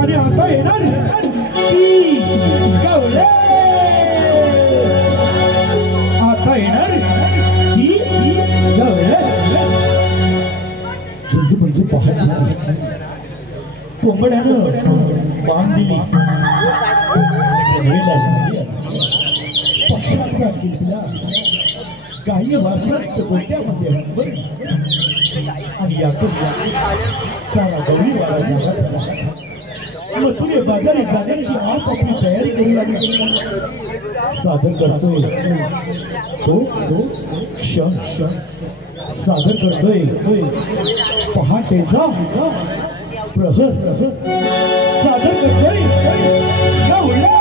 आणि आता येणार ती गवळे आता येणार ती गवळे झुंजू मंजू पाहत कोंबड्यानं बांग दिली पक्षांचा किल्ला काही वाजत गोट्यामध्ये आणि यातून सारा गवळी वाढा जागा मग तुझे बाजारी जाण्याची आप आपली तयारी करू लागली सादर करतोय तो क्षण सादर करतोय पहाटेचा प्रहर सादर करतोय गवळा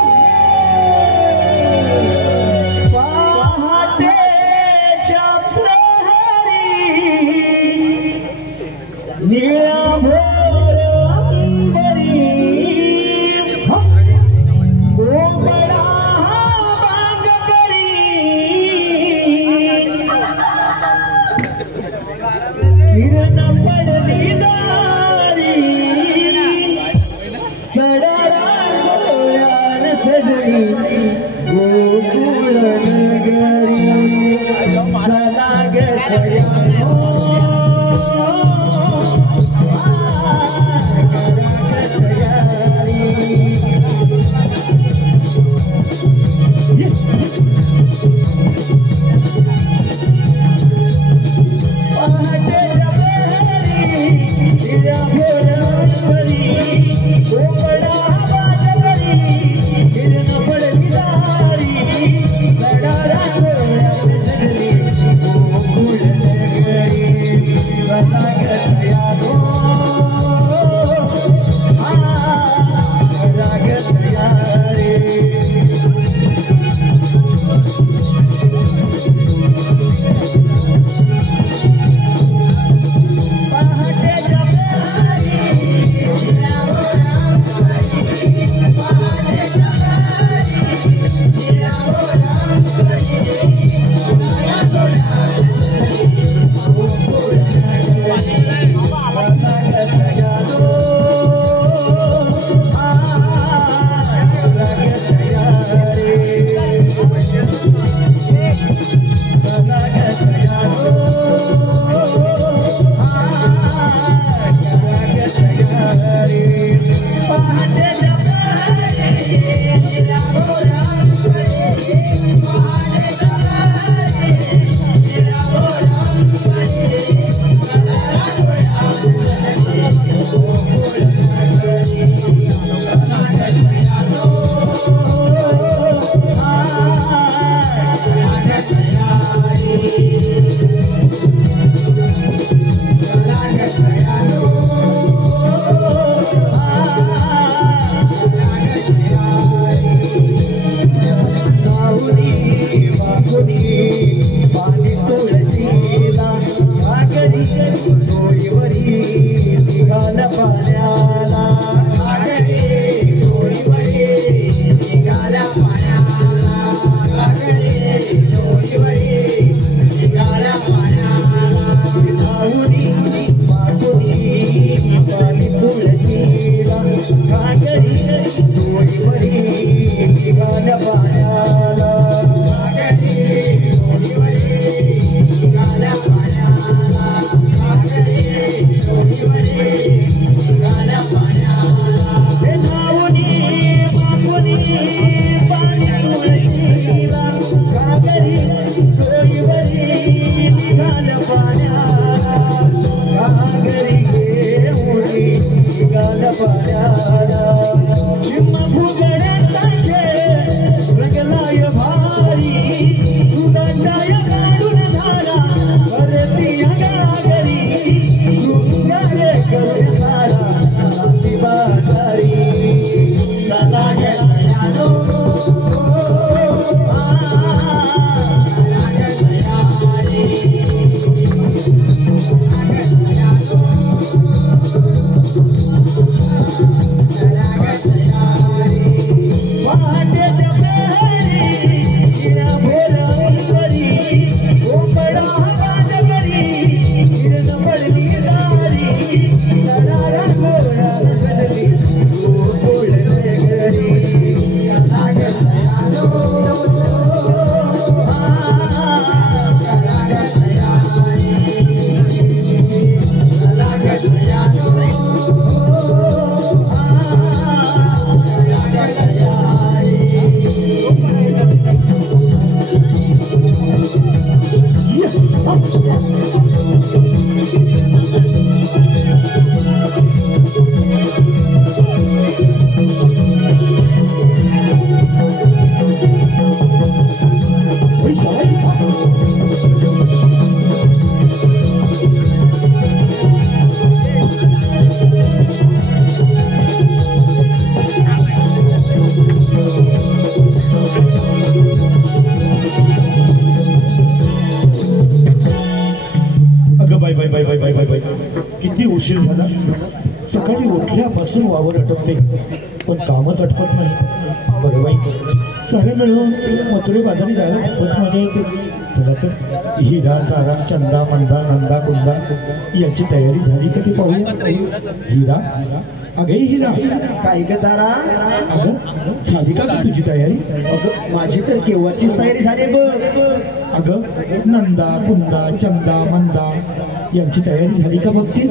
उशीर झाला. सकाळी उठल्यापासून वावर अटकते पण कामच अटकत नाही. बरं बाई, सारे मिळून मथुरे बाजारी जायला खूपच मजा येते. चला तर हिरा तारा चंदा मंदा नंदा कुंदा यांची तयारी झाली का ते पाहूया. हिरा, अगे हिरा. काय ग तारा? अगं झाली का ग तुझी तयारी? अगं माझी तर केव्हाचीच तयारी झाली बघ. अगं नंदा कुंदा चंदा मंदा यांची तयारी झाली का बघते?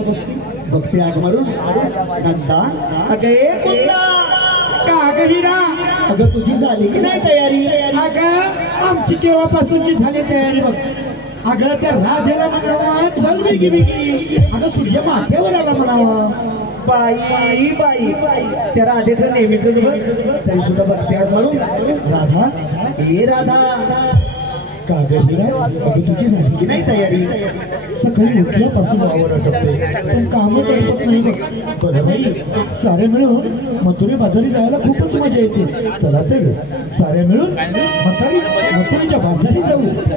बघते आग मारून. नंदा, अगं ए कुंदा. का अगं हिरा? अगं तुझी झाली की नाही तयारी? अगं आमची केव्हापासूनची झाली तयारी बघ. अगं त्या राधेला म्हणावा चल बिगी बिगी. अगं सूर्य माथ्यावर आला म्हणावा. बाई बाई त्या राधेचं नेहमीच बघ, तरी सुद्धा बघते आग मारून. राधा, ए राधा. का गं हिरा? अगं तुझी झाली की नाही तयारी? सकाळी उठल्यापासून वावर अटकते पण कामं करत नाही बघ. बरं बाई, सारे मिळून मथुरे बाजारी जायला खूपच मजा येते. चला तर सारे मिळून मथुरेच्या बाजारी जाऊ.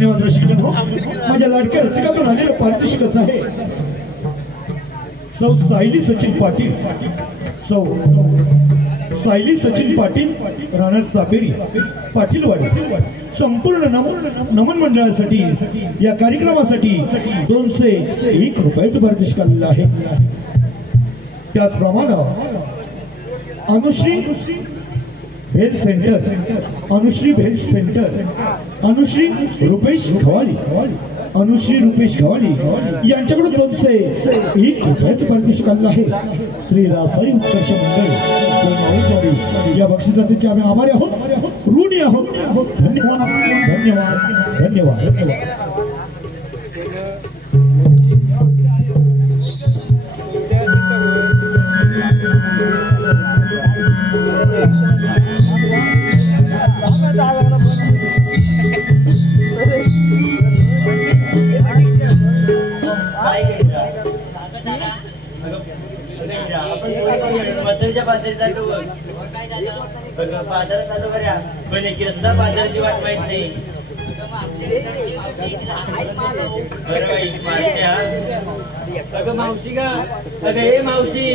धन्यवाद रसिकजन हो. माझ्या लाडक्या रसिकातून आलेलं पारितोषिक असं आहे. सौ सायली सचिन पाटील, सौ सायली सचिन पाटील, राहणार चापेरी, पाटीलवाडी. संपूर्ण नमन मंडळासाठी या कार्यक्रमासाठी 201 रुपयाचं पारितोषिक आलेलं आहे. त्याचप्रमाणे Anushree health centre, Anushree health centre, Anushree Rupesh Khawali, Anushree Rupesh Khawali यांच्याकडून 201 रुपयाचं पारितोषिक आलेलं आहे. श्री रासाई उत्कर्ष मंडळ या बक्षिसाचे आम्ही आभारी आहोत, ऋणी आहोत. धन्यवाद धन्यवाद धन्यवाद धन्यवाद. बाजार चालू करा पण सुद्धा बाजाराची वाट माहित नाही. अगं मावशी का, अगं हे मावशी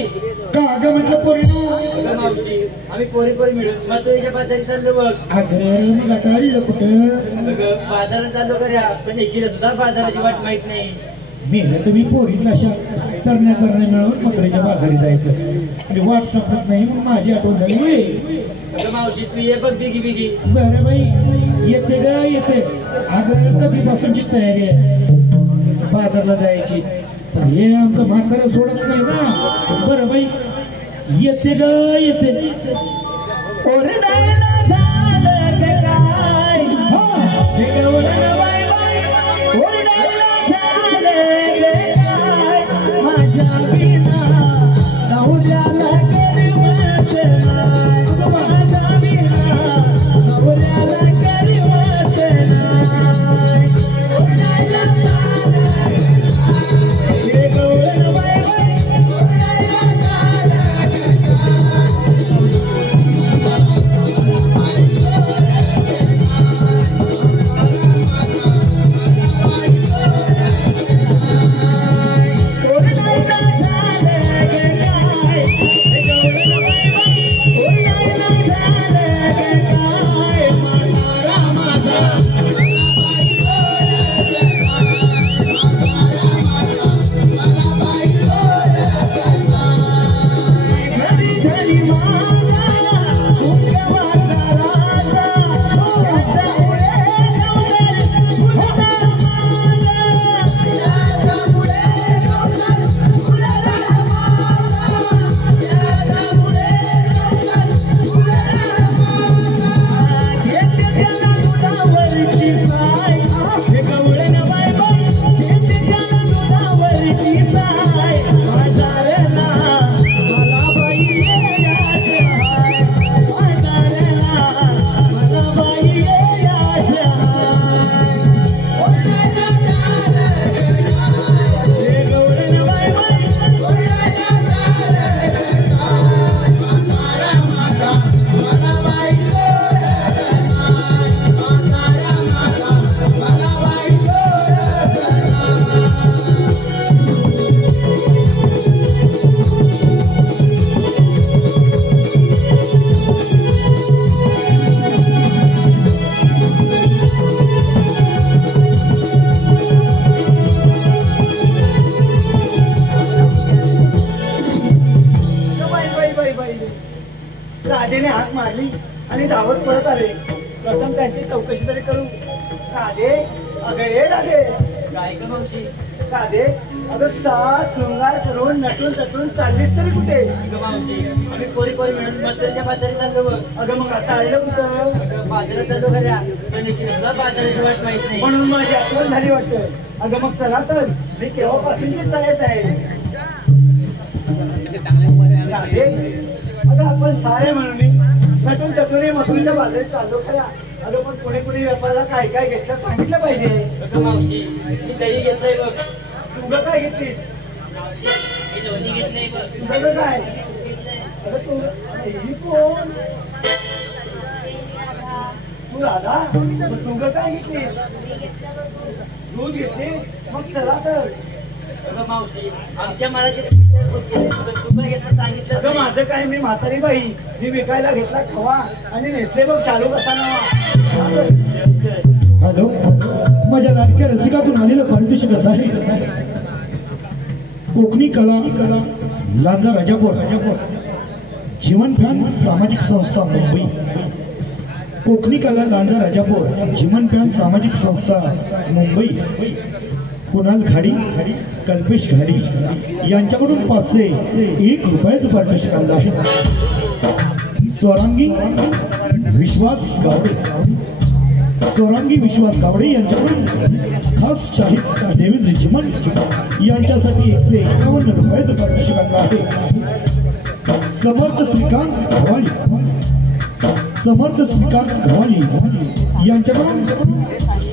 का अगं म्हटलं पोरीनो, अगं मावशी आम्ही पोरी मिळून मथुरेच्या बाजारी चाललो बघ. अगं मग आता आली कुठं? अगं बाजार चालू करा पण एकीला सुद्धा बाजाराची वाट माहित नाही. मेलं तुम्ही पोरीत अशा तरण्या मिळून मथुरेच्या बाजारी जायचं. वाट सापडत नाही मग माझी आठवण झाली. अगं मावशी तू ये बघ बिगी बिगी. बरं बाई येते ग येते. अगं कधीपासूनची तयारी आहे बाजारला जायची, पण हे आमचं म्हातारं सोडत नाही ना. बरं बाई येते ग येते. राधेने हाक मारली आणि धावत परत आले. प्रथम त्यांची चौकशी तरी करू. राधे, अगं ये राधे. काय का मावशी? राधे, अगं सात शृंगार करून नटून तटून चाललीस तरी कुठे? अगं मावशी आम्ही पोरी मिळून मथुरेच्या बाजारी चाललो बघ. अगं मग आता आलं कुठं? अगं बाजारात चालू करा पण एकीला बाजाराची वाट माहित नाही. म्हणून माझी आठवण झाली वाटतं. अगं मग चला तर, मी केव्हापासूनची तयात आहे. राधे, अगं आपण सारे म्हणून नटून तटून मथुरेच्या बाजारात चाललो खरा. अगं पण पुणे व्यापाराला काय काय घेतलं सांगितलं पाहिजे. अगं मावशी मी दही घेतलंय बघ. तुझं काय घेतलीस? मावशी मी लोणी घेतलंय बघ. तुझं काय? अगं तू ही कोण? तू राधा मग तू ग काय घेतली दूध घेतली मग चला तर अगं मावशी आमच्या मराठी तुला घेतलं सांगितलं अगं माझं काय मी म्हातारी बाई मी विकायला घेतला खवा आणि नेसले बघ शालू कसा नावा हॅलो माझ्या लाडक्या रसिकातून आलेलं पारितोषिक असं आहे कोकणी कला लांजा राजापूर जीवनफॅन सामाजिक संस्था मुंबई कोकणी कला लांजा राजापूर जीवनफॅन सामाजिक संस्था मुंबई कुणाल घाडी कल्पेश घाडी यांच्याकडून 501 रुपयाचं पारितोषिक आलं आहे स्वरांगी विश्वास गावडे यांच्याकडून खास शाहीद देवेंद्र चिमण यांच्यासाठी 151 रुपयाचं पारितोषिक आलं आहे समर्थ श्रीकांत घवाली यांच्याकडून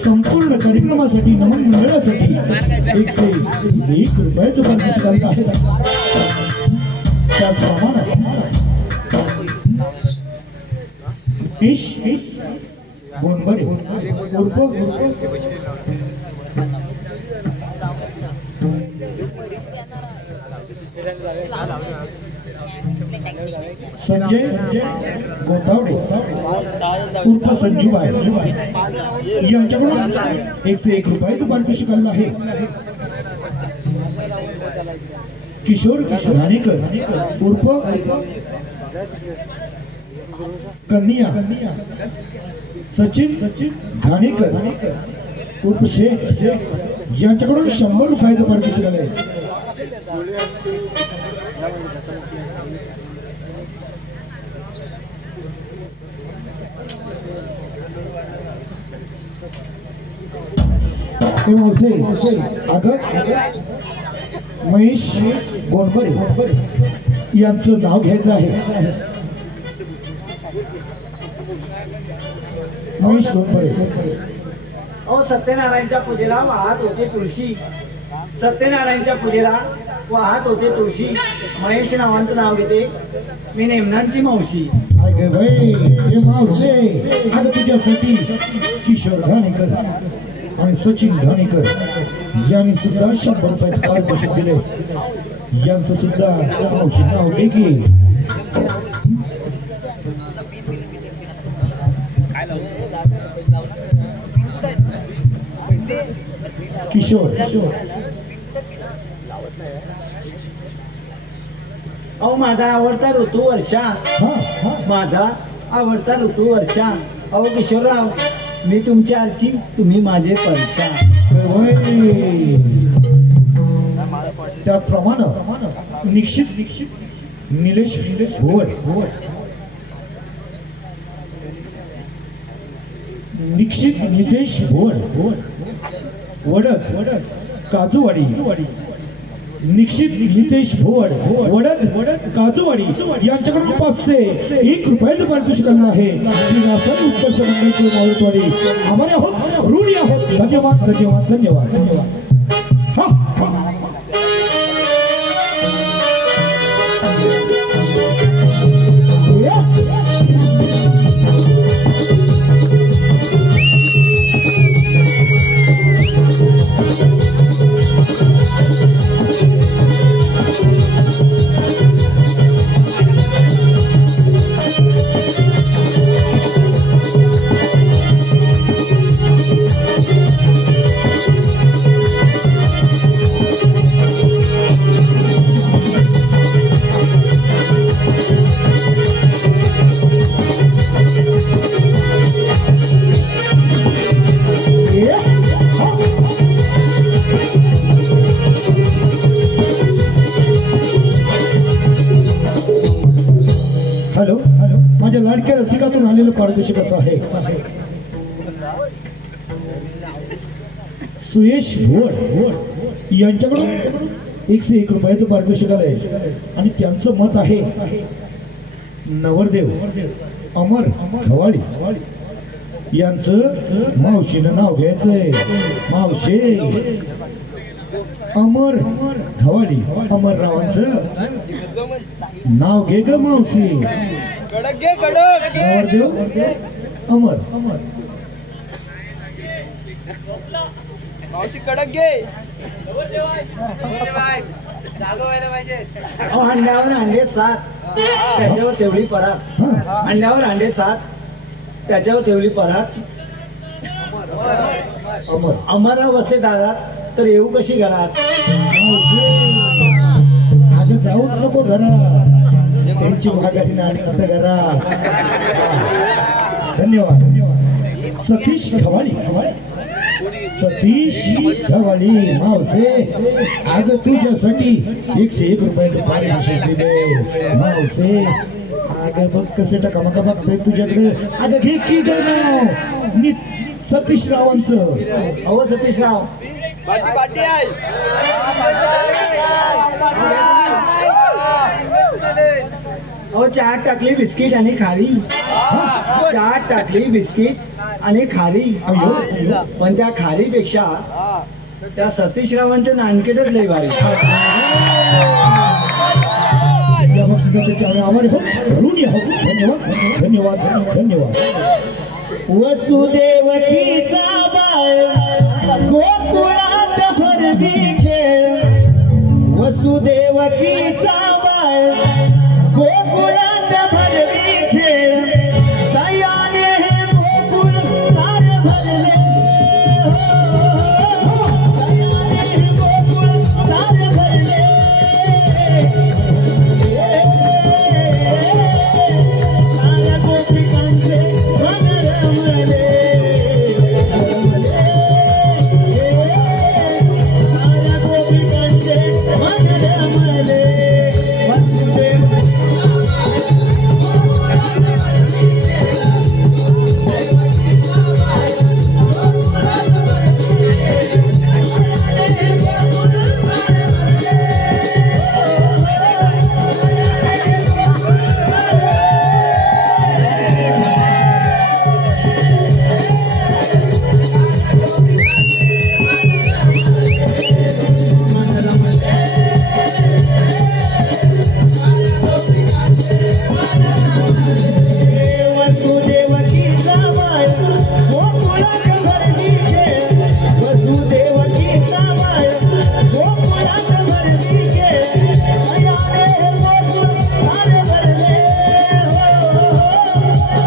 संपूर्ण कार्यक्रमासाठी नमन मंडळासाठी 101 रुपयाचं पारितोषिक आलं आहे त्याचप्रमाणे गोंडबरे उर्फ संजय गोंदावडे उर्फ संजूबाई यांच्याकडून 101 रुपयाचं पारितोषिक आलं आहे किशोर घाणेकर उर्फ कन्या सचिन घाणेकर उर्फ शेख यांच्याकडून 100 रुपयाचं पारितोषिक आलं आहे महेश गोंडबरे यांचं नाव घ्यायचं आहे महेश गोंडबरे अहो सत्यनारायणच्या पूजेला वाहत होते तुळशी सत्यनारायणच्या पूजेला वाहत होते तुळशी महेश नावांचं नाव घेते मी नेमनांची मावशी अगं तुझ्यासाठी किशोर घाणेकर आणि सचिन घाणेकर यांनी सुद्धा 100 रुपयाचं पारितोषिक दिले यांचं सुद्धा मावशी नाव घे की किशोर अहो माझा आवडता ऋतू वर्षा माझा आवडता ऋतू वर्षा अहो किशोरराव मी तुमच्या आरची तुम्ही माझे परशा त्याप्रमाणे निलेश भोवड नितेश भोवड वडद काजूवाडी नितेश भोवड वडद काजूवाडी यांच्याकडून 501 रुपयाचं पारितोषिक आलं आहे उत्कर्ष मंडळी मावळतवाडी आम्हाला आहोत ऋणी आहोत धन्यवाद हॅलो माझ्या लाडक्या रसिकातून आलेलं पारितोषिक असं आहे सुयश भोवड यांच्याकडून 101 रुपयाचं पारितोषिक आलंय आणि त्यांचं मत आहे नवरदेव अमर खवाळी यांचं मावशीनं नाव घ्यायचंय मावशे अमर खवाळी अमररावांचं नाव घे ग मावशी नवरदेव अमर अमर मावशी कडक घे जागवायला पाहिजे. अहो अंड्यावर अंडे 7 त्याच्यावर तेवढी परात. अंड्यावर अंडे 7 त्याच्यावर तेवढी परात. अमर अमरराव बसले दारात तर येऊ कशी घरात. अगं जाऊच नको घरात, त्यांची महागारी आणि आता घरात. धन्यवाद सतीश खवाळी. सतीश खवाळी मावसे, अगं तुझ्यासाठी 101 रुपयाचं पाणी दिले मावसे. अगं बघ कसे टकामका बघताय तुझ्याकडे. अगं घे की गं नाव सतीश रावांचं. अहो सतीशराव बाटी बाटी आहे. अहो चहात टाकली बिस्किट आणि खारी. चहात टाकली बिस्किट आणि खारी. पण त्या खारीपेक्षा त्या सतीशरावांचं नानकेटच लय भारी. या बक्षिसाचे आभारी हो, ऋणी हो. धन्यवाद धन्यवाद धन्यवाद. वसुदेवकीचा बाळ गोकुळात भरवी खेळ. वसुदेवकीचा बाळ गोकुळात भरवी खेळ. दयाने हे गोकुळ सार भरले. दयाने हे गोकुळ सार भरले. साऱ्या गोपिकांचे मन रमले. साऱ्या गोपिकांचे मन रमले. वसुदेव वसुदेवकीचा बाळ गोकुळात भरवी खेळ. वसुदेवकीचा बाळ गोकुळात भरवी खेळ. दयाने हे गोकुळ सार भरले.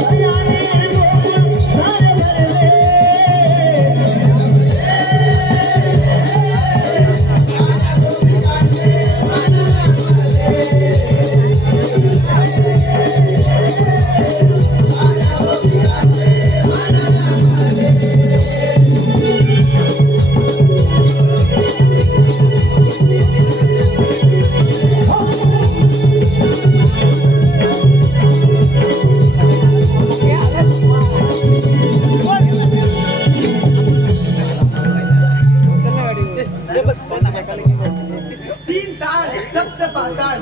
दयाने हे गोकुळ सार भरले. तीन ताळ सप्त पाताळ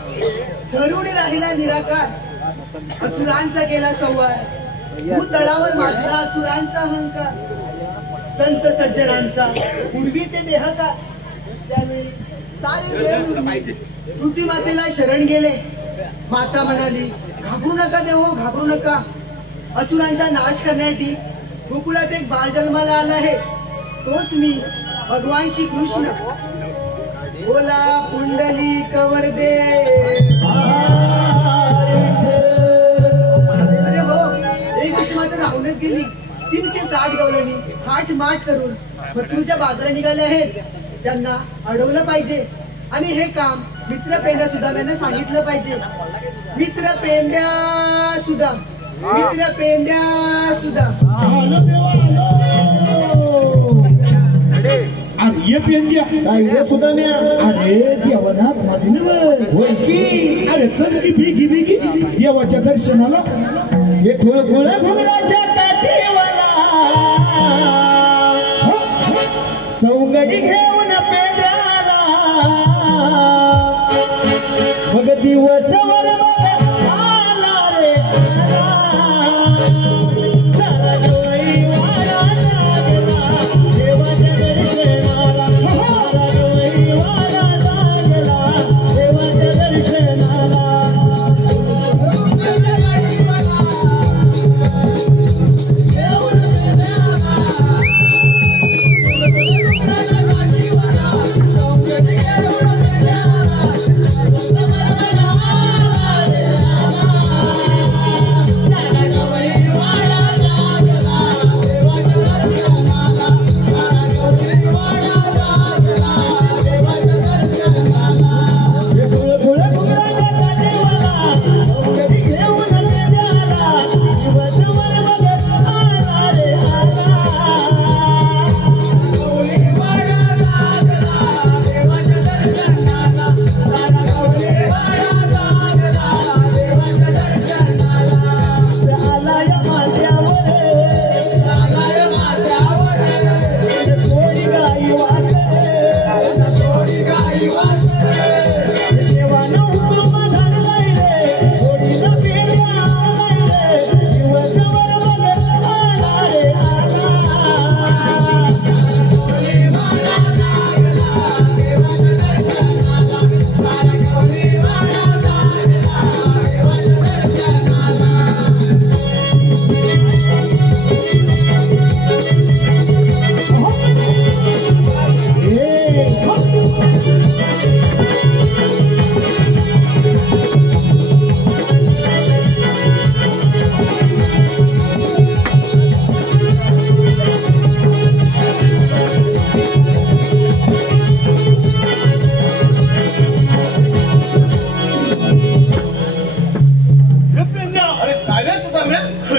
धरून राहिला निराकार. असुरांचा केला संवार. भूतळावर माजला असुरांचा अहंकार. संत सज्जनांचा पूर्वी ते देहकार. त्यावेळी सारे देव पृथ्वी मातेला शरण गेले. माता म्हणाली घाबरू नका देव घाबरू नका. असुरांचा नाश करण्यासाठी गोकुळात एक बाळ जन्माला आला आहे. तोच मी भगवान श्री कृष्ण. बोला पुंडली कवरदे. अरे हो एक दिवशी मात्र राहूनच गेली. 360 गवळणी हाट माट करून मथुरेच्या बाजारात निघाले आहेत. त्यांना अडवलं पाहिजे आणि हे काम मित्र पेंड्या सुदाम्यांना सांगितलं पाहिजे. मित्र पेंड्या सुदा मित्र पेंड्या सुदा. आलं देवा आलं. अरे ये पेंद्या. काय सुदाम्या. अरे देवनाथ मदिनवर होय की. अरे चल की बिगी बिगी देवाच्या दर्शनाला. हे खुळ खुळ घुंगराच्या काठीवाला. सौगडी घेऊन पेंड्याला. मग दिवसभर बघ आला रे आला. सारा गवई वाडा जागला देवाच्या दर्शनाला. सारा गवई वाडा जागला देवाच्या दर्शनाला.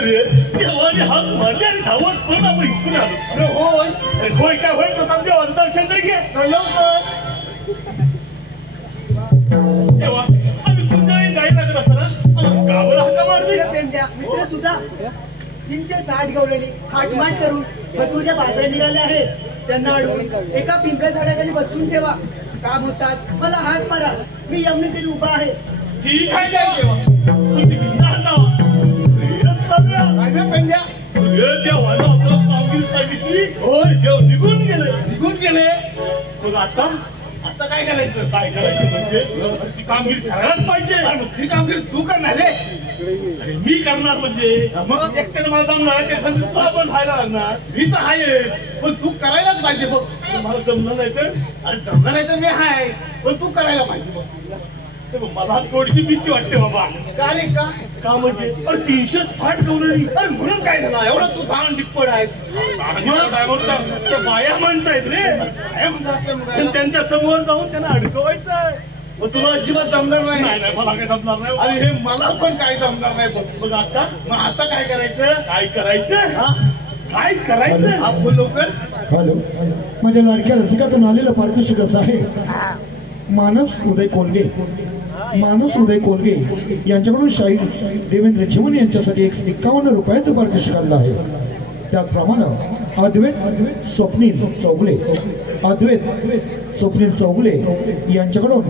रे देवाने हात मारले आणि धावत पण आपण इकडून आलो. होय होय काय होय प्रताप देवाचं दर्शन नाही घे देवा आम्ही तुमच्या वेळी गाई लागत असताना गावाला हाका मारली. मित्र सुद्धा 360 गवलेली खाटमाट करून मथुरच्या बाजारात निघाले आहेत. त्यांना अडवून एका पिंपळ्या झाडाखाली बसवून ठेवा. काम होताच मला हात मारा. मी यमुनेतरी उभा आहे. ठीक आहे देवा तुम्ही बिनधास्त जावा. काय रे पेंड्या देवानं आपल्याला कामगिरी सांगितली. होय देव निघून गेले मग आता काय करायचं काय करायचं म्हणजे ती कामगिरी करायलाच पाहिजे. ती कामगिरी तू करणार रे अरे मी करणार म्हणजे मग एकट्याने मला जमणार आहे ते संगीत आपण खायला लागणार. मी तर आहे पण तू करायलाच पाहिजे बघ. मला जमलं नाही तर अरे जमणार नाही तर मी आहे पण तू करायला पाहिजे बघ. ते बघ, मला थोडीशी भीती वाटते बाबा. का रे का का म्हणजे अरे 360 गवलरी अरे म्हणून काय झालं एवढं तू धावून टिप्पड आहे त्या बाया माणसं आहेत रे. काय म्हणतो असलं मग पण त्यांच्या समोर जाऊन त्यांना अडकवायचं आहे. मग तुला अजिबात जमणार नाही नाही नाही मला काय जमणार नाही. अरे हे मला पण काय जमणार नाही बघ. मग आता मग आता काय करायचं काय करायचं हा काय करायचं. हा बोल लवकर हॅलो माझ्या लाडक्या रसिकातून आलेलं पारितोषिक असं आहे. मानस उदय कोलगे यांच्याकडून शाहीर देवेंद्र चिमण यांच्यासाठी 51 रुपयाचं पारितोषिक आलेलं आहे. त्याचप्रमाणे अद्वैत स्वप्नील चौगले यांच्याकडून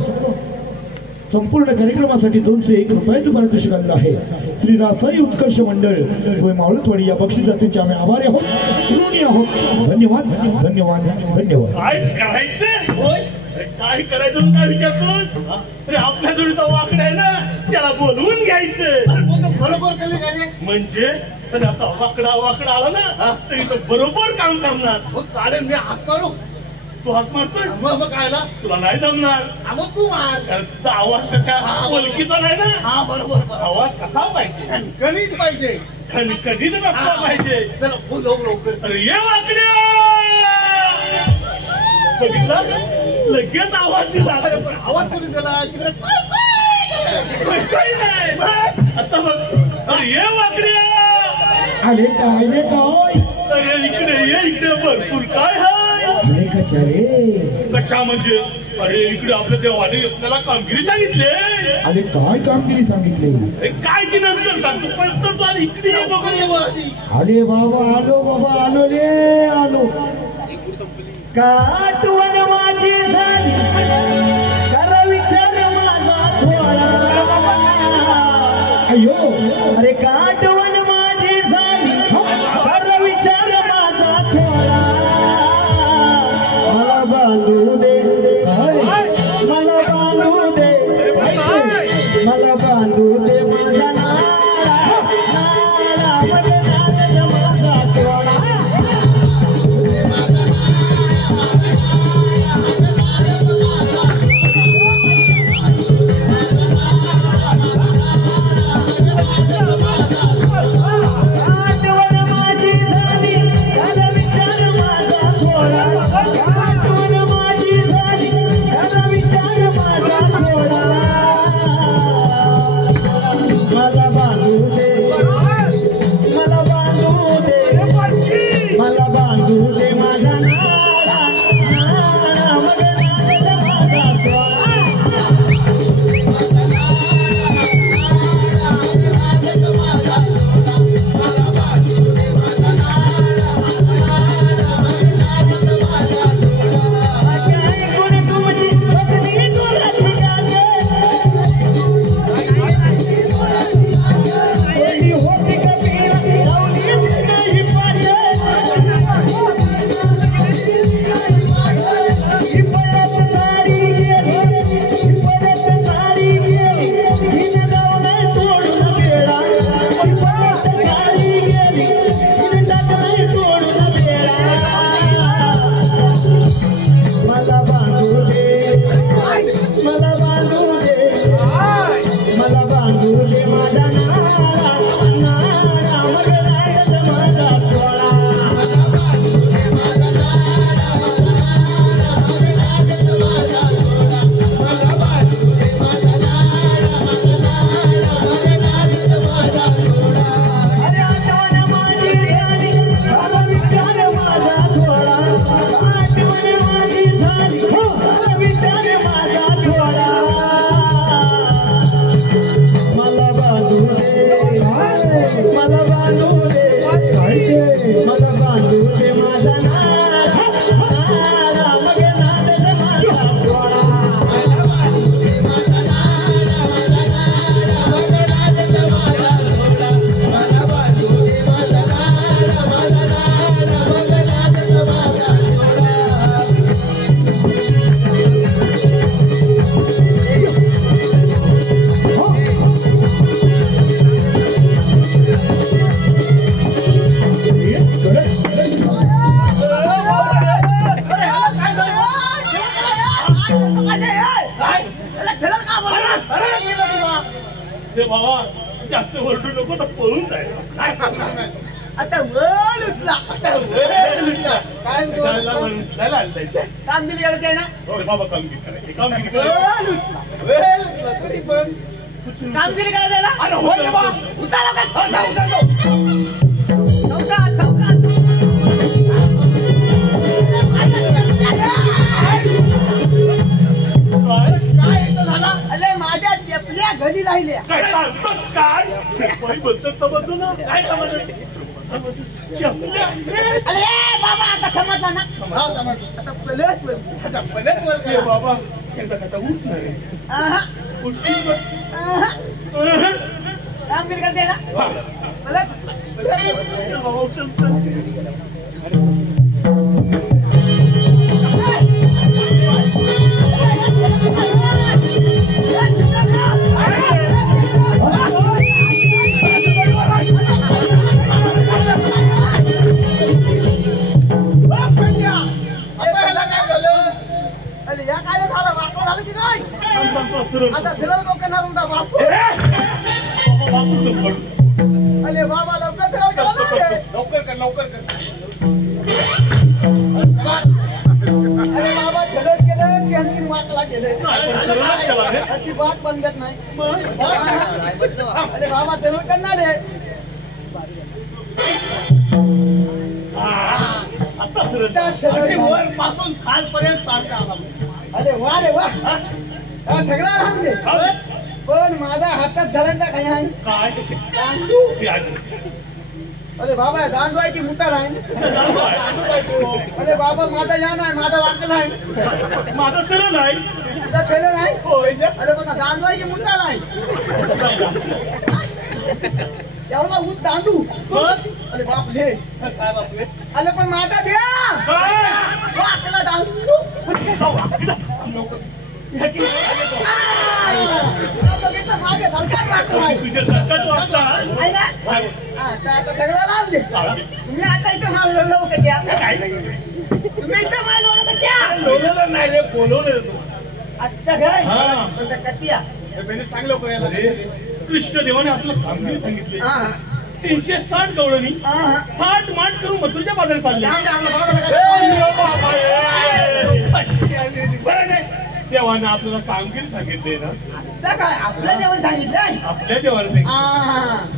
संपूर्ण कार्यक्रमासाठी 201 रुपयाचं पारितोषिक आलेलं आहे. श्री रासाई उत्कर्ष मंडळ मावळतवाडी या बक्षिसाचे आम्ही आभारी आहोत, ऋणी आहोत. धन्यवाद. काय करायचं होय काय करायचं काय विचारतोस. अरे आपल्या जोडीचा वाकड आहे ना त्याला बोलवून घ्यायचं. बरोबर केले का रे म्हणजे तर असा वाकडा आला ना तरी तो बरोबर काम करणार. हो चालेल मी हात मारू. तू हात मारतोय मग कायला तुला नाही जमणार. मग तू मार. कारण तुझा आवाज त्याच्या बोलकीचा नाही ना. हा बरोबर आवाज कसा पाहिजे गणित पाहिजे खणखणीतच असला पाहिजे. चला बोल लवकर. अरे ये वाकड्या बघितला लगेच आवाज दिला. अरे पण आवाज कुठे दिला तिकडे काही नाही. आता बघ अरे ये वाकड्या आले काय अरे इकडे भरपूर काय आहे. आले का चारे कशा म्हणजे अरे इकडे आपल्या देवाने आपल्याला कामगिरी सांगितले. आले काय कामगिरी सांगितले. अरे काय की नंतर सांगतो पण तर तू आधी इकडे ये बघ. आले बाबा आलो का आठवण माझी झाली करा विचार माझा थोडा. अयो अरे का आठवण माझी झाली करा विचार माझा थोडा. मला बांधू दे मला बांधू दे माझा नाळा मध्ये नाळ माझा थोडा. मला बांधू दे काय ते मला बांधू दे माझा नाळा नाळा मग नादच माझा सोळा रे बाबा जास्त ओरडू नको तर पळून जायचं आता वर उठला काय कामगिरी करते ना बाबा कामगिरी करायची कामगिरी वर उठला तरी पण कामगिरी करायचं ना अरे हो रे बाबा उचला चौका चौका अरे माझ्या टेपल्या घरी राहिल्या काय सांगतोस काय बाई बोलतात समजतो ना काय अरे बाबा आता समजला ना आता पलट बाबा आता उठ नाही उठशील कामगिरी करते ना पलट बाबा उठत अरे या काय झालं वाकड झालं की नाही आता फिरव लोकांना तुमचा बापू अरे बाबा लवकर फिरव लवकर कर लवकर कर अरे बाबा झलक केलं की आणखी वाकला केलं ती बात बंदत नाही अरे बाबा झलक करणार आहे वर पासून खालपर्यंत सारखा आला अरे वा रे वा ठगला राहून दे पण माझा हातात धरंदा काय आहे दांडू अरे बाबा दांडू आहे की मुठा आहे अरे बाबा माझा या नाही माझा वाकला आहे माझं सरळ आहे तुझा खेळ नाही अरे बघा दांडू आहे की मुठा नाही एवढा ऊस दांडू अरे बापले काय बापरे अरे पण माझा द्या वाकला दांडू मागे फलकाच वाटतो तुझ्यासारखाच वाटला आहे ना आता सगळं लावले तुम्ही आता इथं माल लोक द्या तुम्ही इथं माल लोक द्या बोलवलं नाही रे बोलवलं तू आजच्या घर कतिया चांगलं करायला कृष्णदेवाने आपलं कामगिरी सांगितले हा 360 गवळणी थाट माट करून मथुरेच्या बाजारात चालले देवाने आपल्याला कामगिरी सांगितले ना आता काय आपल्या देवाने सांगितलं आपल्या देवाने सांगितलं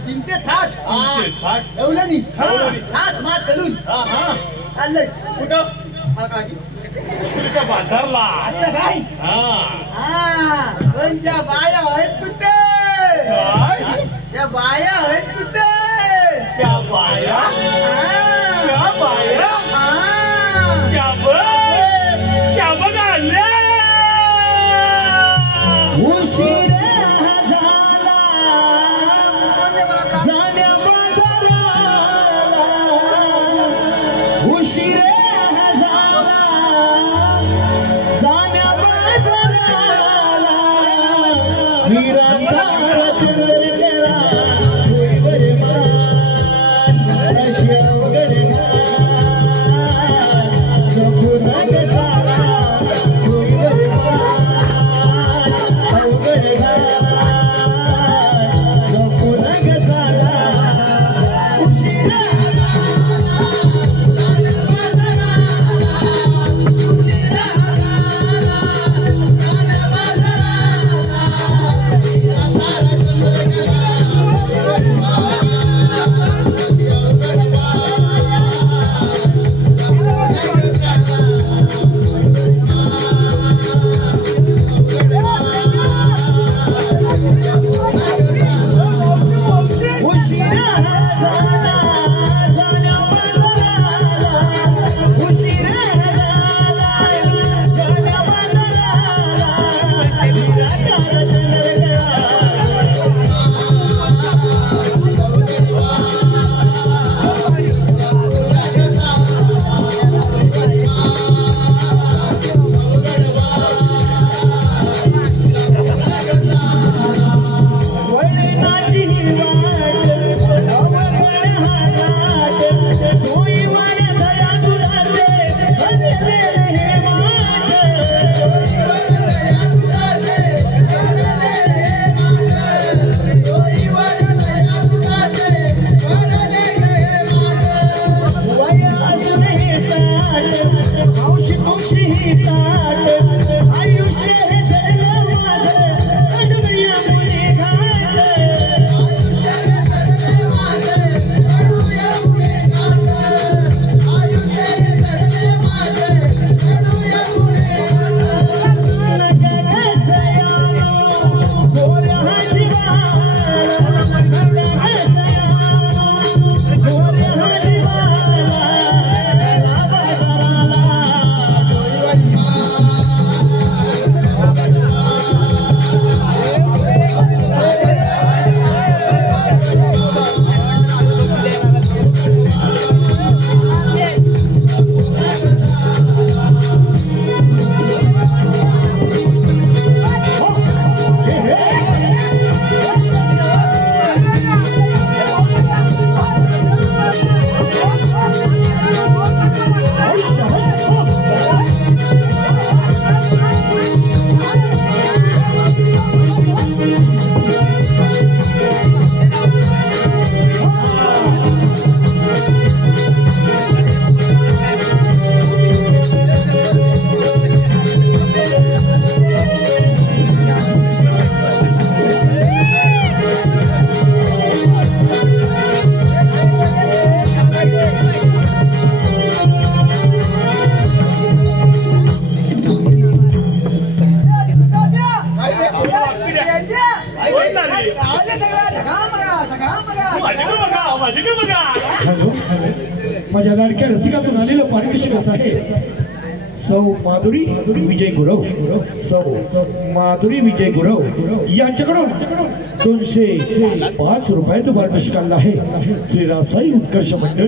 3 ते 60 360 गवळणी हात मात घालून चाललंय कुठं मथुरेच्या बाजारला आता काय पण त्या बाया आहेत कुठे त्या बाया आहेत कुठे त्या बाया त्या बाया त्या बघ आल्या उशीर झाला जाण्या बाजाराला उशीर झाला जाण्या बाजाराला विरांचा हॅलो माझ्या लाडक्या रसिकातून आलेलं पारितोषिक असं आहे सौ माधुरी विजय गुरव सौ माधुरी विजय गुरव यांच्याकडून 205 रुपयाचं पारितोषिक आलं आहे. श्री रासाई उत्कर्ष मंडळ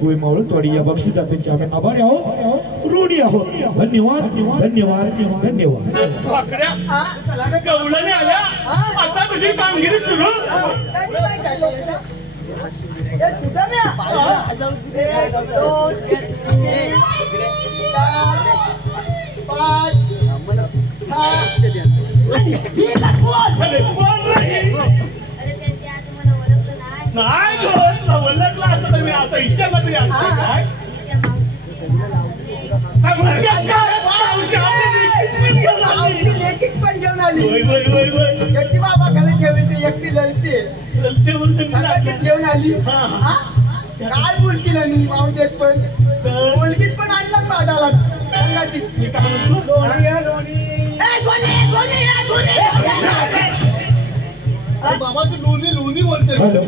कुळे मावळतवाडी या बक्षिसाचे आम्ही आभारी आहोत, ऋणी आहोत. धन्यवाद धन्यवाद धन्यवाद. गवळणी आल्या आता तुझी कामगिरी सुरू. नाही ओळखला असतं तर मी असं इच्छा तरी असतं काय लेखिक पण घेऊन आली एकटी बाबा खाली ठेवली एकटी ललते घेऊन आली काय बोलतील आणि मावदेत पण मुलगीत पण आणला बाजारात हॅलो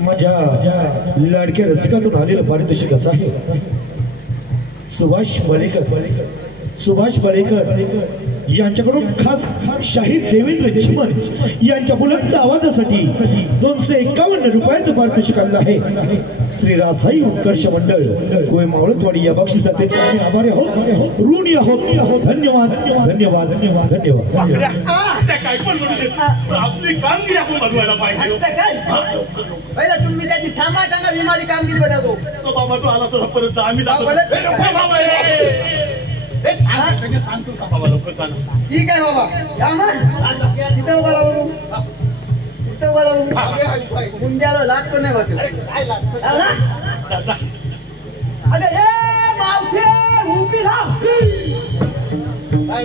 माझ्या लाडक्या रसिकातून आलेलं पारितोषिक असं आहे सुभाष बळेकर यांच्याकडून खास शाहीर देवेंद्र चिमन यांच्या बुलंद आवाजासाठी 251 रुपयाचं पारितोषिक आलं आहे. श्री रासाई उत्कर्ष मंडळ कुळे मावळतवाडी या बक्षिसाचे आम्ही आभारी आहोत, ऋणी आहोत. धन्यवाद धन्यवाद धन्यवाद धन्यवाद. काय पण आपली कामगिरी आपण बघवायला पाहिजे. पहिला तुम्ही त्याची थांबायचा विमारी कामगिरी बनवतो. बाबा तू आला तर परत जा आम्ही ठीक आहे बाबा या मग तिथं उभा राहू तिथं उभा राहू मुंद्याला लागतो नाही वाटत अरे हे मावथे उभी राहा काय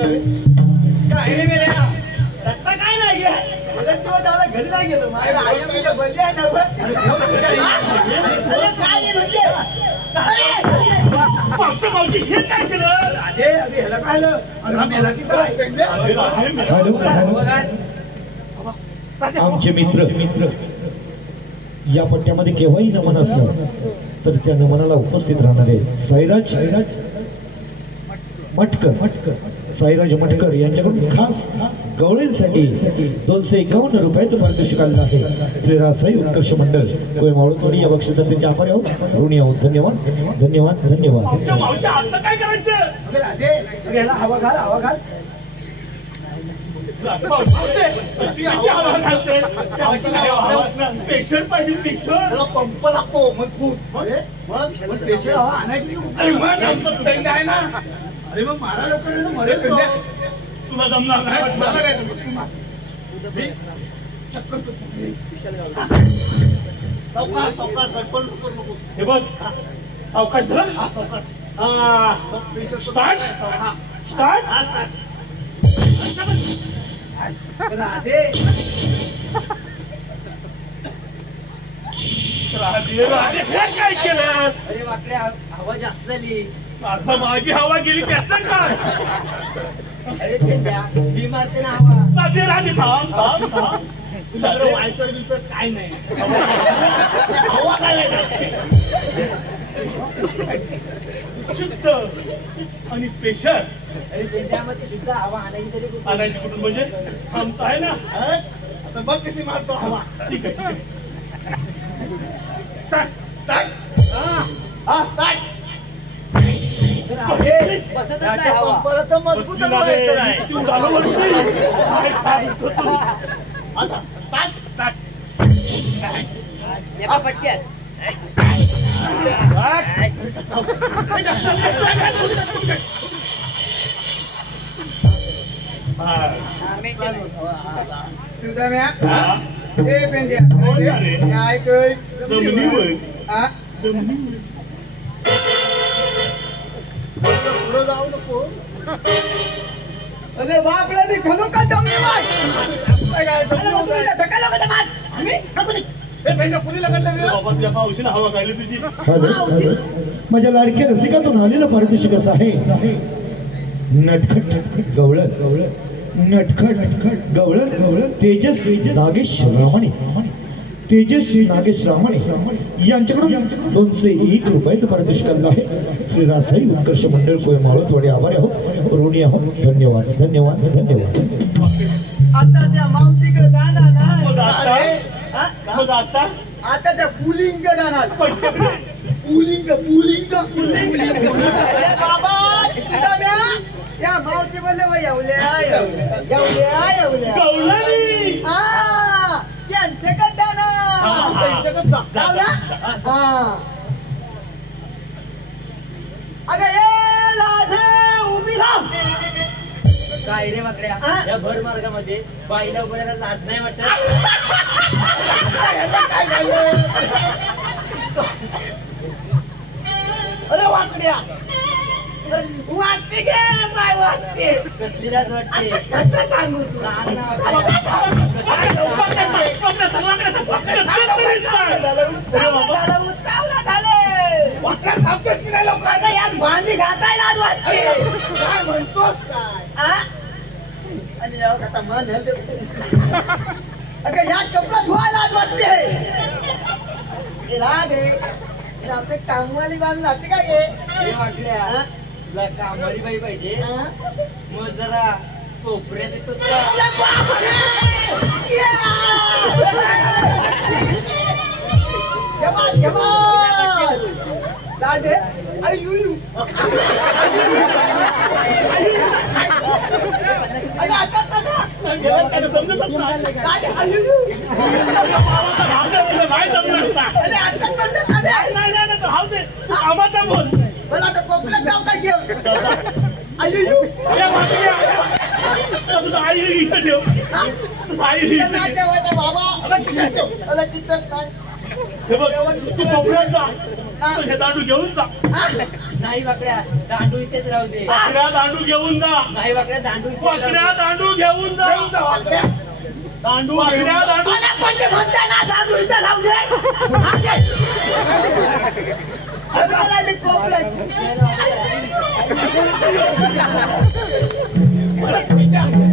नाही गेले रस्ता काय नाही त्याला घरी नाही गेलो माझ्या आई बदली आहे काय म्हणते मावशी हे काय केलं ह्याला काय आमचे मित्र या पट्ट्यामध्ये केव्हाही नमन असलं तर त्या नमनाला उपस्थित राहणारे साईराज मटकर साईराज मटकर यांच्याकडून खास गवळींसाठी 251 रुपयाचं पारितोषिक आलेलं आहे. श्री राजसाई उत्कर्ष मंडळ कोयमावळतोडी या बक्षिसात त्यांचे आभारी आहोत, ऋणी आहोत. धन्यवाद धन्यवाद धन्यवाद. मावशी आता काय करायचं? अगं राधे याला हवा घाल पेशंट पाहिजे पेशंट. त्याला पंप लागतो मजबूत. पण पेशंट हवा आणायची अरे मग आमचं पेंड आहे ना. अरे मग मारा लवकर मरेल तो. तुला जमणार नाही. मला काय जमत. मी चक्कर करतो. सावकाश गडबड नको. हे बघ सावकाश धरा. हा सावकाश. Start start. राधे काय केलं? अरे वाकड्या हवा जास्त झाली. आता माझी हवा गेली त्याचं काय? अरे त्या मी मारते ना हवा. राधे थांब. वायसर बिसर काय नाही. हवा काय शुद्ध आणि प्रेशर अरे त्यामध्ये सुद्धा हवा आणायची तरी कुठे? आणायची कुठून म्हणजे आमचं आहे ना. आता बघ कशी मारतो हवा. ठीक आहे. स्टार्ट. हा स्टार्ट. बसतच नाही हवा. परत तर मजबूत व्हायचं नाही. आता स्टार्ट. एका पटक्यात. पुढे जाऊ नको. अरे बापरे मी घालू का दमली वाट? काय धक्का लागत मात. आम्ही हे पेंड पुरीला काढलं बाबा तुझ्या मावशीनं हवा खायली तुझी. माझ्या लाडक्या रसिकातून आलेलं पारितोषिक असं आहे. नटखट गवळण तेजस नागेश रामाणे यांच्याकडून 201 रुपयाचं पारितोषिक आलेलं आहे. श्री राजसाई उत्कर्ष मंडळ कोयमावळतवाडी आभारी आहोत, ऋणी आहोत. धन्यवाद धन्यवाद धन्यवाद. आता त्या मावतीकडे जाणार नाही. मग आता? हा? मग आता आता त्या पुलिंग जाणार. पंचकडे पुलिंग अरे बाबा सीताम्या, त्या मावती बोलले येवल्या गवळणी. त्यांच्याकडे जाणार. जाऊ ना? हा. अगं ये लाझे उभी राहा. काय रे वाकड्या हा? या भर मार्गामध्ये बाईला उभरायला लाज नाही वाटत? काय झालं? अरे वाकड्या वाटते घे बाय वाटते. कसली लाज वाटते? कसं सांगू तू? सांग ना वाकड्या. वाकड्या सांगतोस की नाही लवकर? यात भांडी घातायला आज वाटते. काय म्हणतोस काय? आ? आणि यावर आता मन हलते. अगं या कपडा धुवायला आज वाटते. हे राग आहे. आपले कामवाली बांधून लागते का गे? हे वाकड्या हा? तुला कामवाली बाई पाहिजे हा? मग जरा कोपऱ्यात येतोस का? अरे बापरे! जवान! राधे, आयुयु. अगं आता समजत नाही. राधे, आयुयु. नाही जमणार. अरे आता म्हणतात राधे. नाही राहू दे. आम्हाचा बोल. मला आता कोपऱ्यात जाऊ का घेऊन? आयुयु. या वाकड्या. तुझं आई इथं ठेव. आई इथं नाही ठेवायचं बाबा. मला किचन काय? हे बघ तू कोपऱ्यात जा. तू हे दांडू घेऊन जा. नाही वाकड्या दांडू इथेच राहू दे. वाकड्या दांडू घेऊन जा. नाही वाकड्या दांडू इथेच राहू वाकड्या दे. दांडू घेऊन जा. घेऊन जा वाकड्या. दांडू वाकड्या घेऊन जा. दांडू. मला पण ते म्हणताय ना दादू इथं राहू दे. अरे मला ते कोपऱ्यात.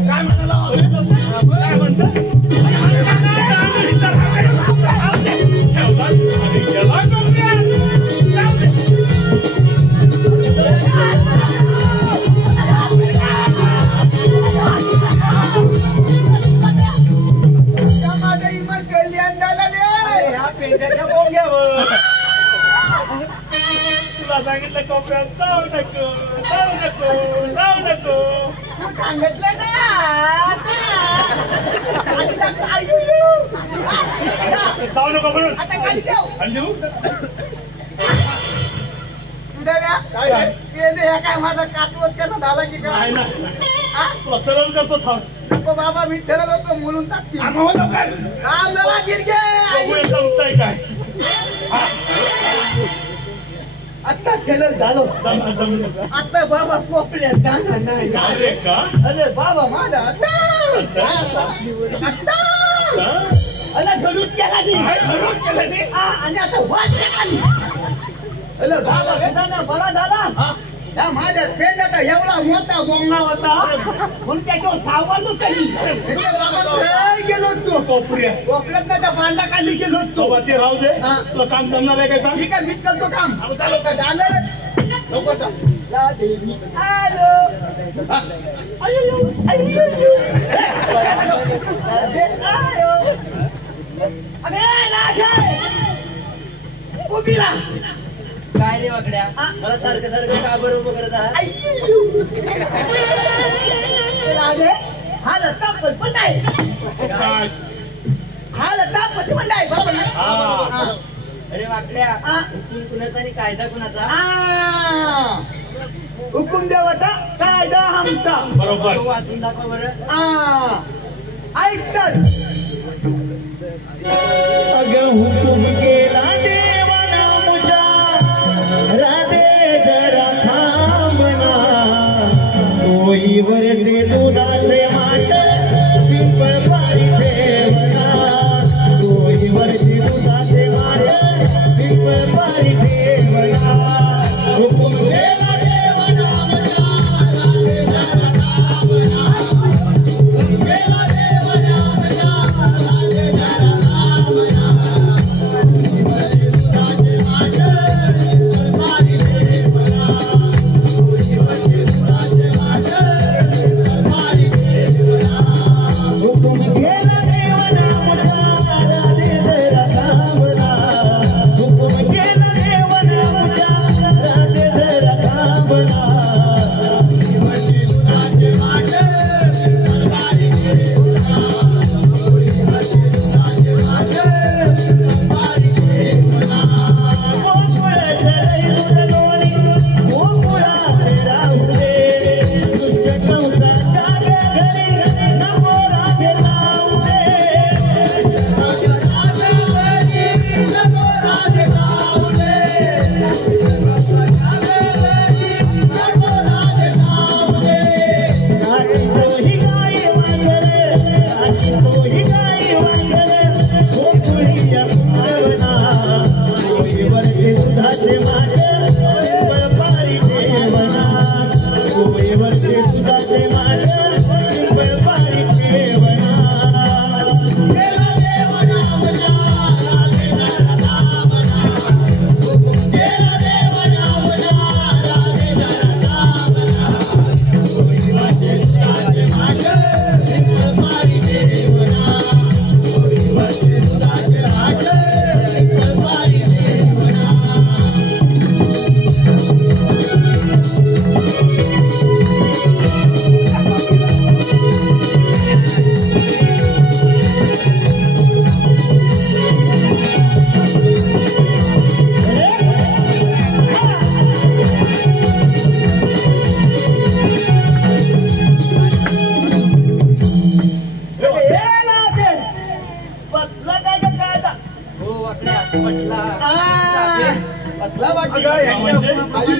काय म्हणाला वाकड्या? काय म्हणतो? दांडू इथं राहू दे. कोण घ्यावं? तुला सांगितलं कोपऱ्यात जाऊ नको, जाऊ नको, जाऊ नको. तू सांगितलं ना काय घेऊ? जाऊ नको म्हणून आता खाली जाऊ आणि देऊ. तुझ्या काय माझा कातवत करणं झाला की काय? नाही ना हा? तुला सरळ करतो थांब. नको बाबा मी त्याला लोक म्हणून टाकतील. आम्ही हो लवकर. काम झाला बघूया जमतंय काय. आता खेळ झालो. जमलं. आता बाबा पोपल्या जाणार नाही. अरे का? अरे बाबा माझा आता अला धरून केला नी. धरून केलं नाही. आणि आता वाट अरे बाबा वेदाना बरा झाला. त्या माझ्या पेंडाचा एवढा मोठा बोंगा होता म्हणून त्याच्यावर थांबलो तरी गेलो तू कोपऱ्या कोपऱ्यात त्या बांधा खाली गेलो तू. बाबा ते राहू दे. हा. तुला काम जमणार आहे काय सांग. ठीक आहे मीच करतो काम. आम्ही चालू का? झालं लवकर जा. ला देवी आलो आयो अरे राजे उभी राहा. काय रे वाकड्या मला सारखं सारखं का बरं उभं करत आहात? राजे हा लता पटपट आहे. बस. हा लता पटपट आहे बरोबर ना? हा. अरे वाकड्या हा. हुकूम कुणाचा आणि कायदा कुणाचा? हा. हुकुम देवाचा कायदा आमचा. बरोबर. तो वाचून दाखवा बरं. हा. ऐकतात अगं हुकूम केला देवाना मुझा राधे जरा थांबना कोईवरचे दुधाचे माठ पिंपळ पारी ठेवना कोईवरचे दुधाचे माठ पिंपळ पारी ठेवना हुकूम केला देवाना मुझा राधे जरा थांबना हुकूम केला देवाना मुझा राधे जरा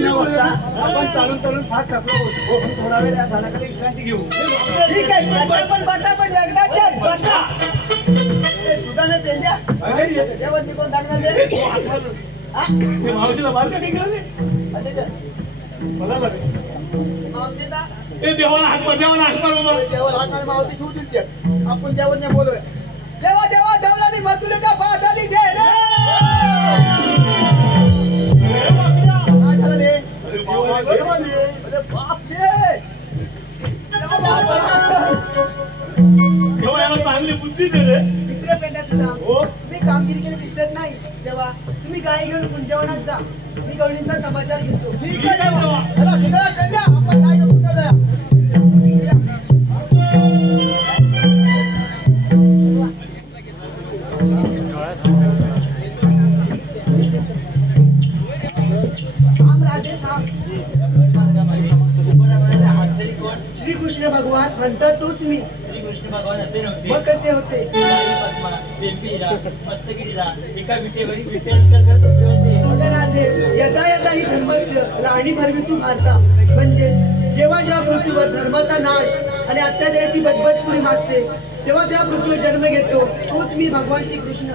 आपण चालून चालून फार थकलो होतो. थोडा वेळ या झाडाखाली विश्रांती घेऊ. ठीक आहे बटा पण एकदाच्या बसा. दुधाने पेंद्या जेवण तिकडून टाकणार दे. हा? ते मावशीला बाहेर का काही केलं नाही? अच्छा. मला लागेल. मावशीला ए देवाला हात मार बाबा. जेवण हात मावशी घेऊ दिली आपण जेवण नाही बोलूया. देवा देवा जेवणाने मजुरीचा बाजारी दे रे. काय झालं रे? अरे बाबा, देवाने. अरे बाप रे. देवा याला चांगली बुद्धी दे रे. मित्र पेंड्या सुद्धा हो. मी कामगिरी केली दिसत नाही तेव्हा तुम्ही गाय घेऊन कुंजवनात जा. मी गवळींचा समाचार घेतो. ठीक आहे देवा. चला, चला, कंजा, आपण गाय घेऊन कुंजवला या. थांब राधे, थांब. श्रीकृष्ण भगवान म्हणतात तूच मी. श्रीकृष्ण भगवान असे नव्हते. मग कसे होते? साई पद्मा, बेंबीरा, मस्तगिरीला एका विटेवरील विटेलकर करत होते. अगं राधे, यदा यदा ही धर्मस्य लाणी भरवी तू भारता. म्हणजेच जेव्हा जेव्हा पृथ्वीवर धर्माचा नाश आणि अत्याचाराची बदबदपुरी माजते तेव्हा त्या पृथ्वीवर जन्म घेतो तोच मी भगवान श्रीकृष्ण.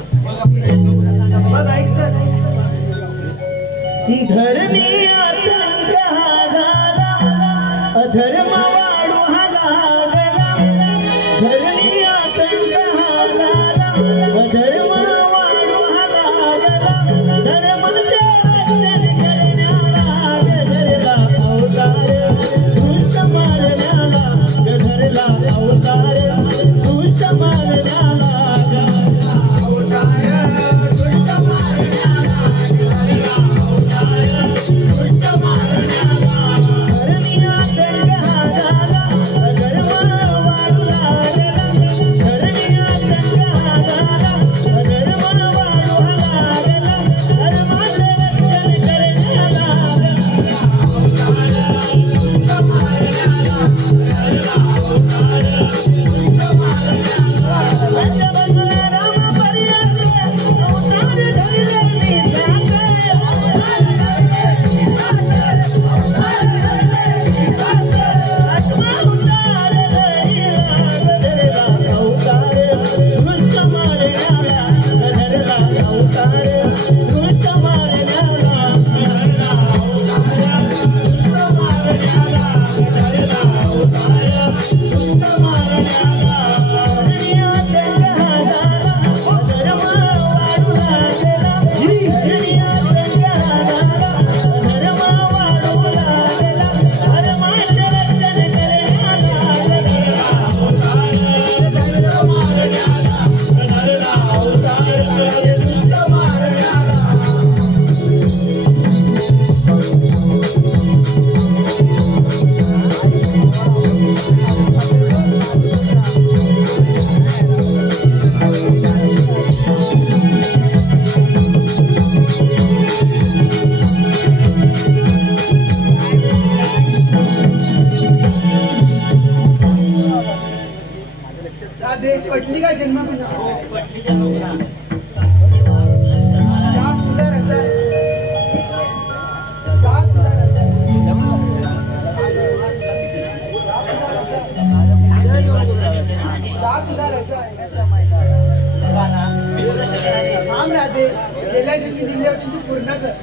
मग ऐक तर. धर्मी आतंक हा झाला, अधर्म वाढू हा लागला. धर्मी आतंक हा झाला, अधर्म वाढू हा लागला. धर्माचे रक्षण करण्याला धरला अवतार, दुष्ट मारण्याला धरला अवतार, दुष्ट मारण्याला पटली का जन्म पुन्हा? पटली जन्म थांब राधे, गेल्या दिवशी दिले होते तू पूर्ण कर.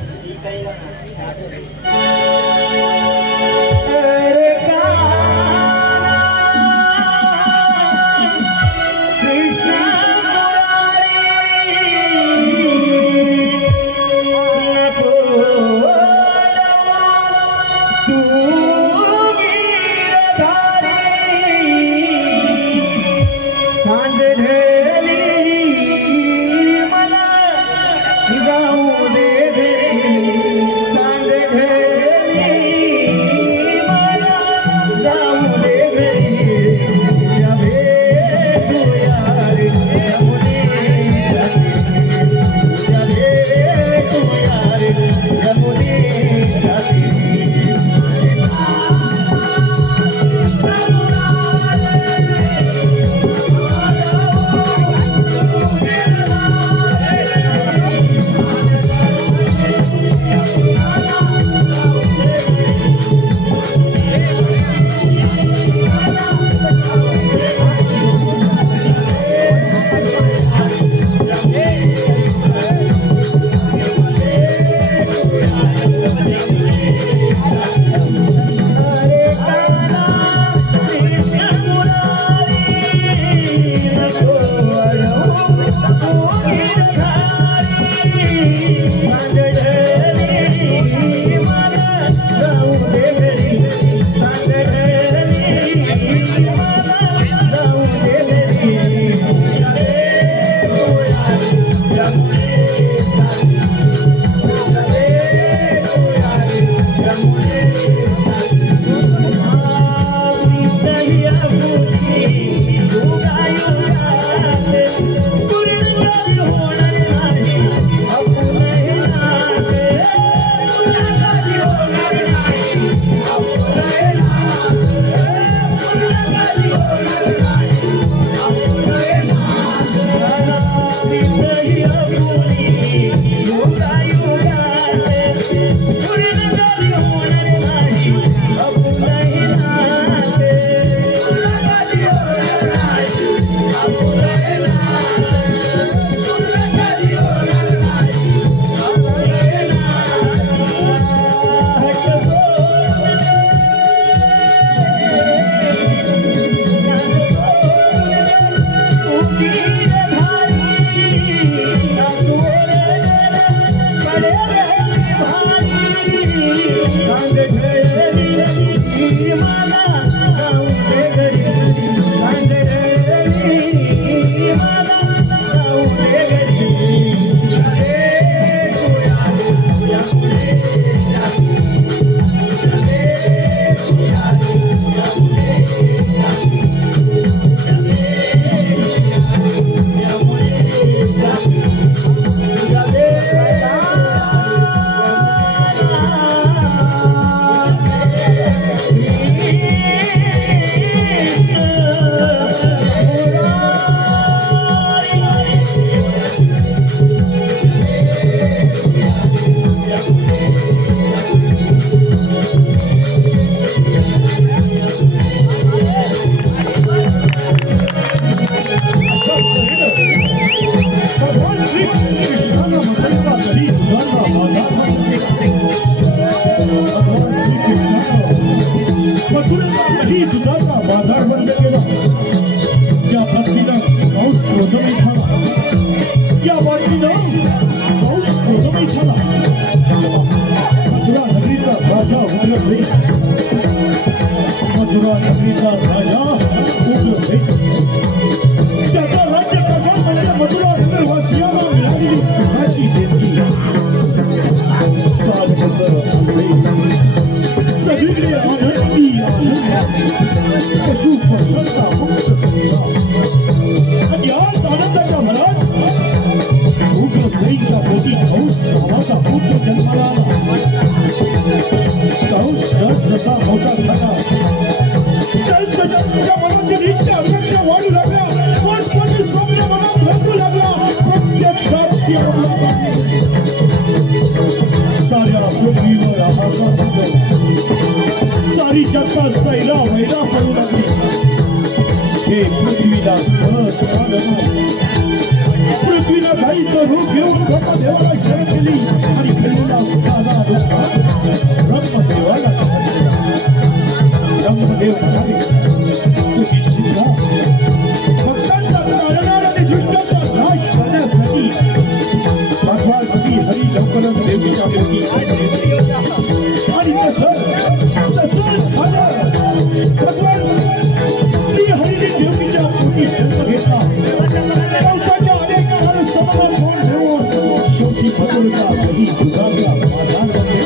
केला कधी दुधाचा बाजार बनले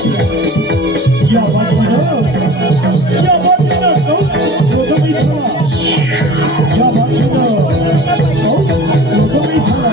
या बातमीनं कौस गोधुमी झाला या बातमीनं कौस गोधुमी झाला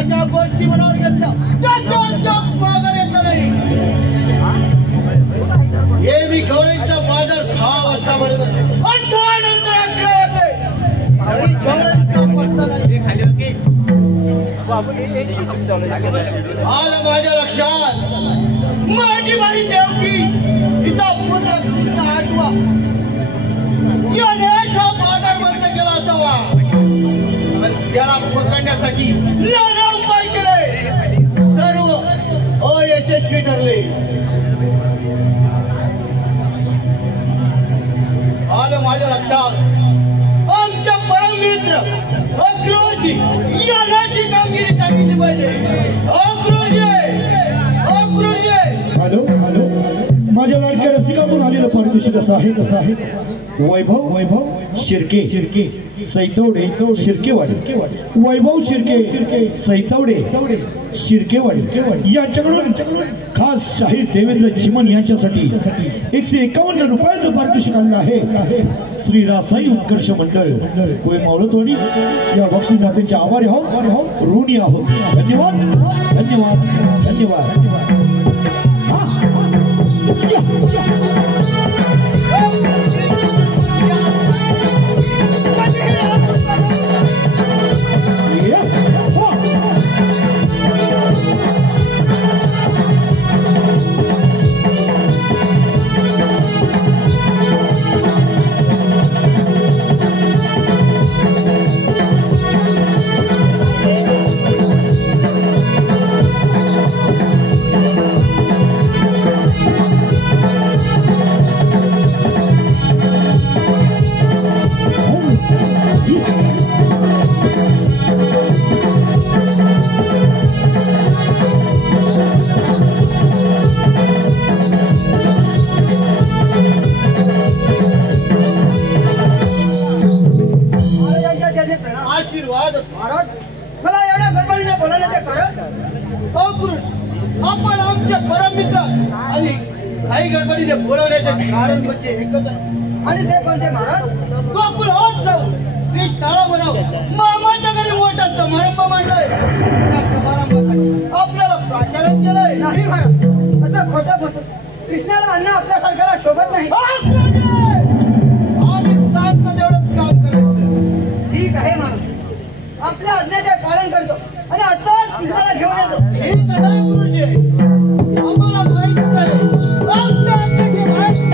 ज्या गोष्टी मनावर घेतल्या त्या माघार येत नाही. हे मी गवळीचा बाजार 6 वाजता भरत असे आणि त्यानंतर 11 येते आणि गवळीचा पत्ता नाही. आलं माझ्या लक्षात. माझी बाई देवकी हिचा पुत्र कृष्ण आठवा यानेच हा बाजार बंद केला असावा आणि त्याला पकडण्यासाठी नाना उपाय केले, सर्व अयशस्वी ठरले. आलं माझ्या लक्षात. आमच्या परम मित्र अक्रोजी यानाची कामगिरी सांगितली पाहिजे. हॅलो हॅलो माझ्या लाडक्या रसिकातून आलेलं पारितोषिक कसं आहे वैभव शिर्के सैतवडे शिर्केवाडी वैभव शिर्के सैतवडे शिर्केवाडी यांच्याकडून खास शाहीर देवेंद्र चिमन यांच्यासाठी 151 रुपयाचं पारितोषिक आलेलं आहे. श्री रासाई उत्कर्ष मंडळ कोय मावळतवाडी या बक्षीसदात्यांचे आभारी आहोत, ऋणी आहोत. धन्यवाद धन्यवाद धन्यवाद. आशीर्वाद महाराज. मला एवढ्या गडबडीने बोलवण्याचे कारण आपण आमचे परम मित्र आणि काही गडबडीने बोलवण्याचे कारण म्हणजे एकच आहे. आणि ते कोणते महाराज? गोकुळ होत जाऊ कृष्णाला बोलाव. मामाच्या घरी मोठा समारंभ मांडलाय. त्या समारंभासाठी आपल्याला प्राचारण केलंय. नाही महाराज, असं खोटं बसत कृष्णाला म्हणणं आपल्या सरकारला शोभत नाही. आणि सांगतो तेवढंच काम करायचं. ठीक आहे महाराज, आपल्या आज्ञेचे पालन करतो आणि आता कृष्णाला घेऊन येतो. ठीक आहे गुरुजी, आम्हाला माहिती आहे आमच्या आज्ञेची माहिती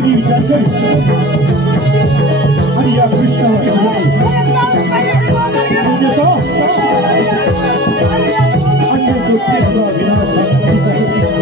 बसून विचार कर आणि या कृष्णावर अन्य गोष्टींचा विनाश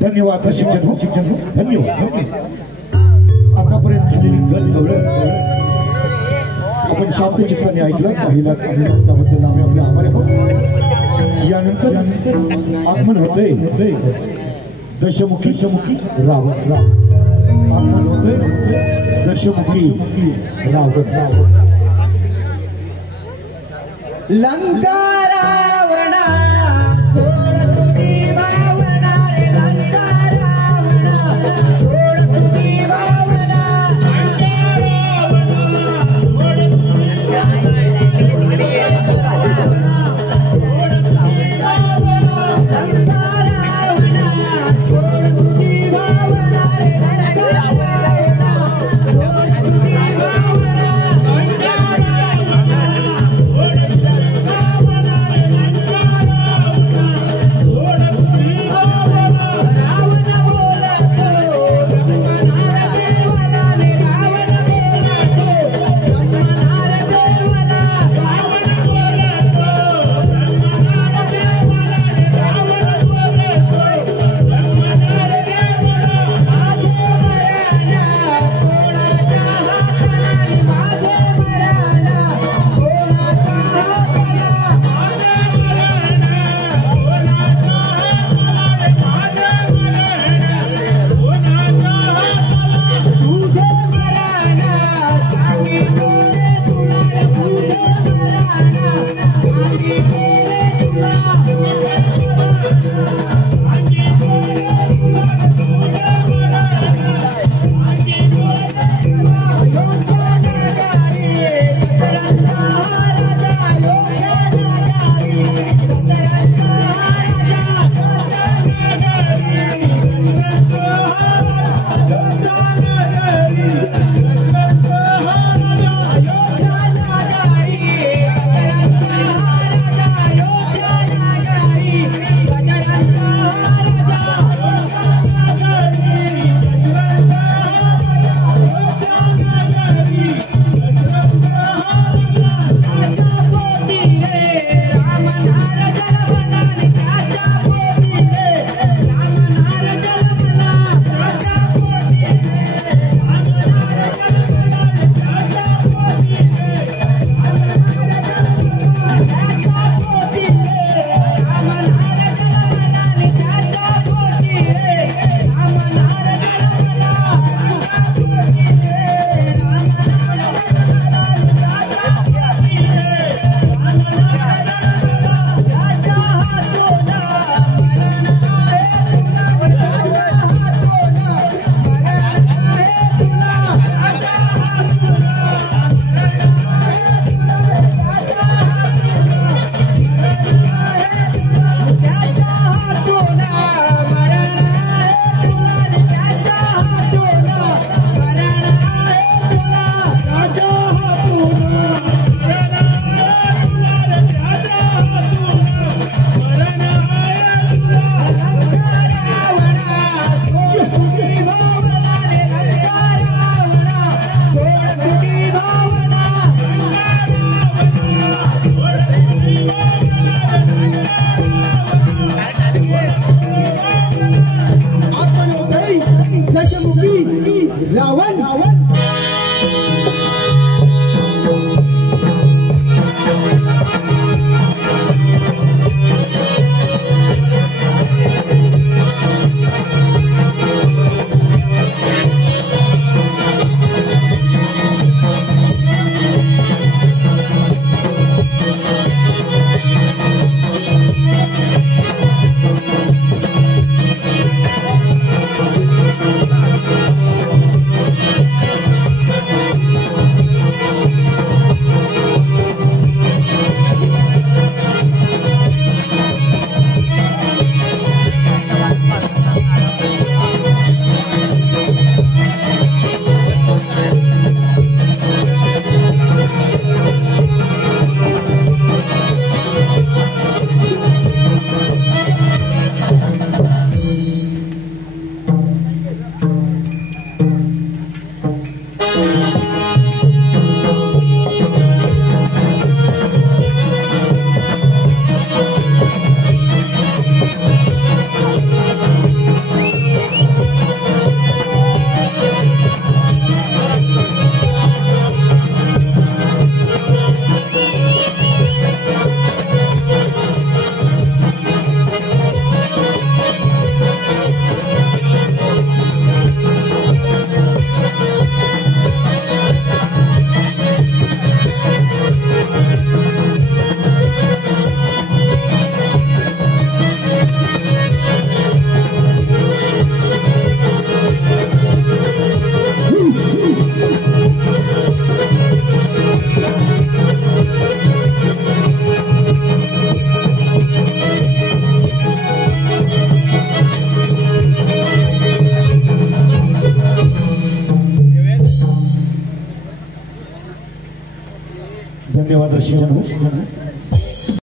धन्यवाद शिक्षण धन्यवाद आतापर्यंत झालेली गल आपण शांत चित्ताने ऐकलं पाहिला त्याबद्दल आम्ही आपले आभारी आहोत. यानंतर आगमन होते दशमुखी रावण आगमन होते दशमुखी रावण. लंका रावणा Thank you. देवादर्शी जणू